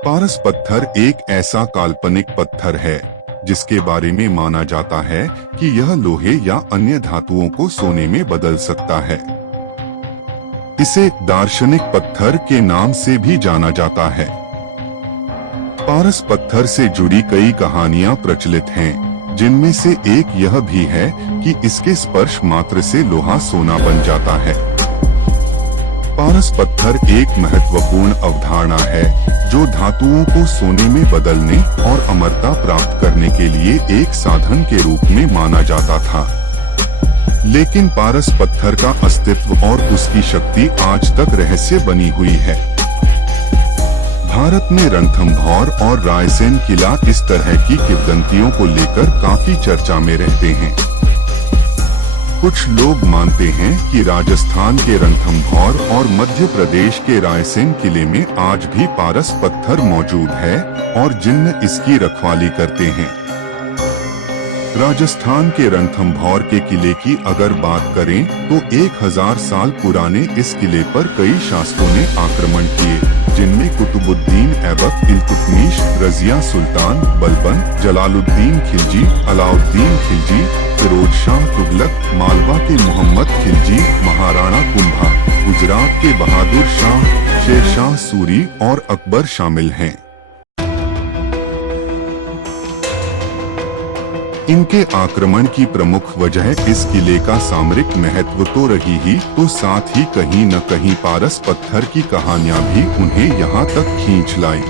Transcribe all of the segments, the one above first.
पारस पत्थर एक ऐसा काल्पनिक पत्थर है जिसके बारे में माना जाता है कि यह लोहे या अन्य धातुओं को सोने में बदल सकता है। इसे दार्शनिक पत्थर के नाम से भी जाना जाता है। पारस पत्थर से जुड़ी कई कहानियां प्रचलित हैं, जिनमें से एक यह भी है कि इसके स्पर्श मात्र से लोहा सोना बन जाता है। पारस पत्थर एक महत्वपूर्ण अवधारणा है जो धातुओं को सोने में बदलने और अमरता प्राप्त करने के लिए एक साधन के रूप में माना जाता था। लेकिन पारस पत्थर का अस्तित्व और उसकी शक्ति आज तक रहस्य बनी हुई है। भारत में रणथंभौर और रायसेन किला इस तरह की किंवदंतियों को लेकर काफी चर्चा में रहते हैं। कुछ लोग मानते हैं कि राजस्थान के रणथंभौर और मध्य प्रदेश के रायसेन किले में आज भी पारस पत्थर मौजूद है और जिन्न इसकी रखवाली करते हैं। राजस्थान के रणथंभौर के किले की अगर बात करें तो 1000 साल पुराने इस किले पर कई शासकों ने आक्रमण किए, जिनमें कुतुबुद्दीन ऐबक, इल्तुतमिश, रजिया सुल्तान, बलबन, जलालुद्दीन खिलजी, अलाउद्दीन खिलजी, फिरोज शाह तुगलक, मालवा के मोहम्मद खिलजी, महाराणा कुंभा, गुजरात के बहादुर शाह, शेर शाह सूरी और अकबर शामिल हैं। इनके आक्रमण की प्रमुख वजह इस किले का सामरिक महत्व तो रही ही, तो साथ ही कहीं न कहीं पारस पत्थर की कहानियां भी उन्हें यहाँ तक खींच लाई।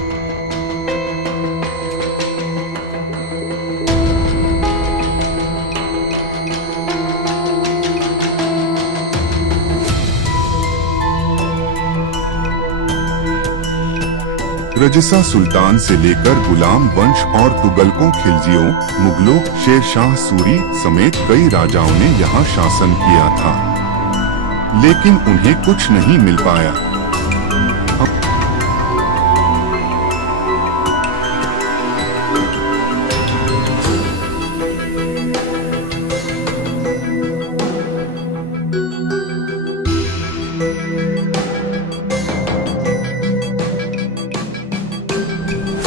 रजिसा सुल्तान से लेकर गुलाम वंश और तुगलकों, खिलजियों, मुगलों, शेर शाह सूरी समेत कई राजाओं ने यहाँ शासन किया था, लेकिन उन्हें कुछ नहीं मिल पाया।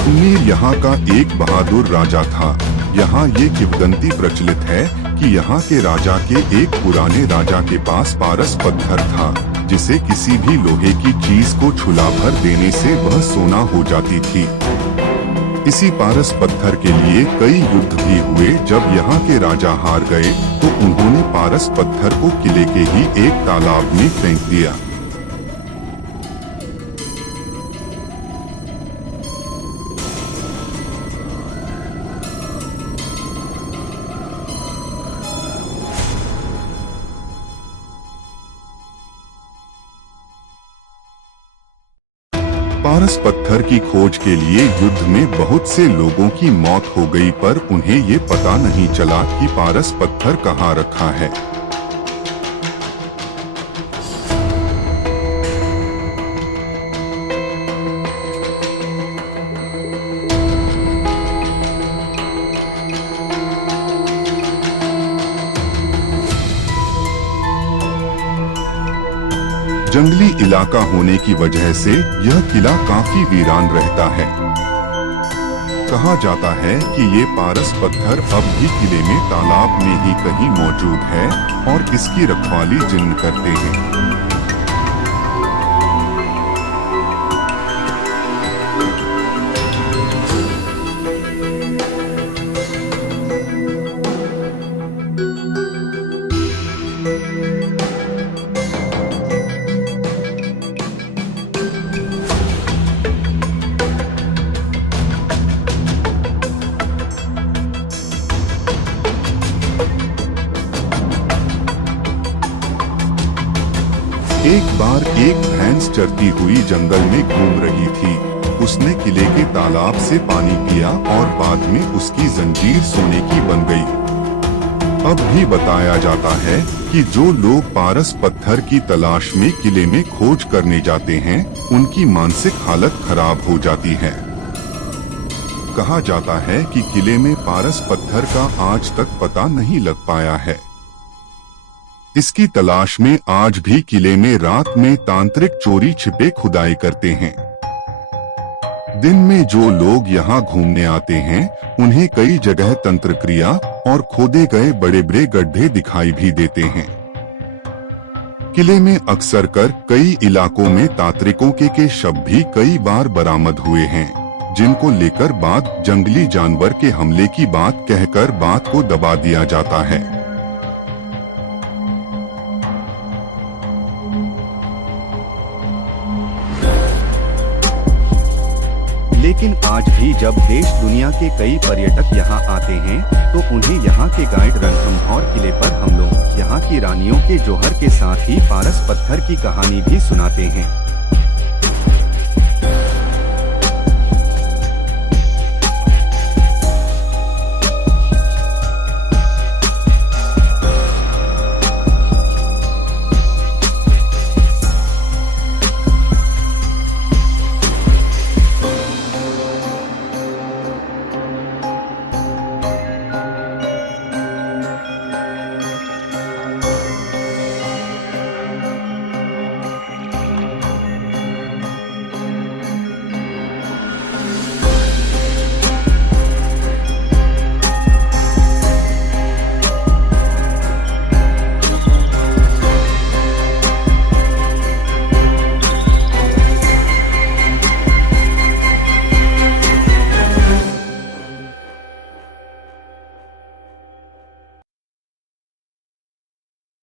उम्मीर यहाँ का एक बहादुर राजा था। यहाँ ये किंवदंती प्रचलित है कि यहाँ के राजा के एक पुराने राजा के पास पारस पत्थर था, जिसे किसी भी लोहे की चीज को छुला भर देने से वह सोना हो जाती थी। इसी पारस पत्थर के लिए कई युद्ध भी हुए। जब यहाँ के राजा हार गए तो उन्होंने पारस पत्थर को किले के ही एक तालाब में फेंक दिया। पारस पत्थर की खोज के लिए युद्ध में बहुत से लोगों की मौत हो गई, पर उन्हें ये पता नहीं चला कि पारस पत्थर कहाँ रखा है। जंगली इलाका होने की वजह से यह किला काफी वीरान रहता है। कहा जाता है कि ये पारस पत्थर अब भी किले में तालाब में ही कहीं मौजूद है और इसकी रखवाली जिन्न करते हैं। एक बार एक भैंस चरती हुई जंगल में घूम रही थी। उसने किले के तालाब से पानी पिया और बाद में उसकी जंजीर सोने की बन गई। अब भी बताया जाता है कि जो लोग पारस पत्थर की तलाश में किले में खोज करने जाते हैं, उनकी मानसिक हालत खराब हो जाती है। कहा जाता है कि किले में पारस पत्थर का आज तक पता नहीं लग पाया है। इसकी तलाश में आज भी किले में रात में तांत्रिक चोरी छिपे खुदाई करते हैं। दिन में जो लोग यहाँ घूमने आते हैं उन्हें कई जगह तंत्र क्रिया और खोदे गए बड़े बड़े गड्ढे दिखाई भी देते हैं। किले में अक्सर कर कई इलाकों में तांत्रिकों के शव भी कई बार बरामद हुए हैं, जिनको लेकर बाद जंगली जानवर के हमले की बात कहकर बात को दबा दिया जाता है। लेकिन आज भी जब देश दुनिया के कई पर्यटक यहाँ आते हैं तो उन्हें यहाँ के गाइड रणथंभौर किले पर हम लोग यहाँ की रानियों के जौहर के साथ ही पारस पत्थर की कहानी भी सुनाते हैं।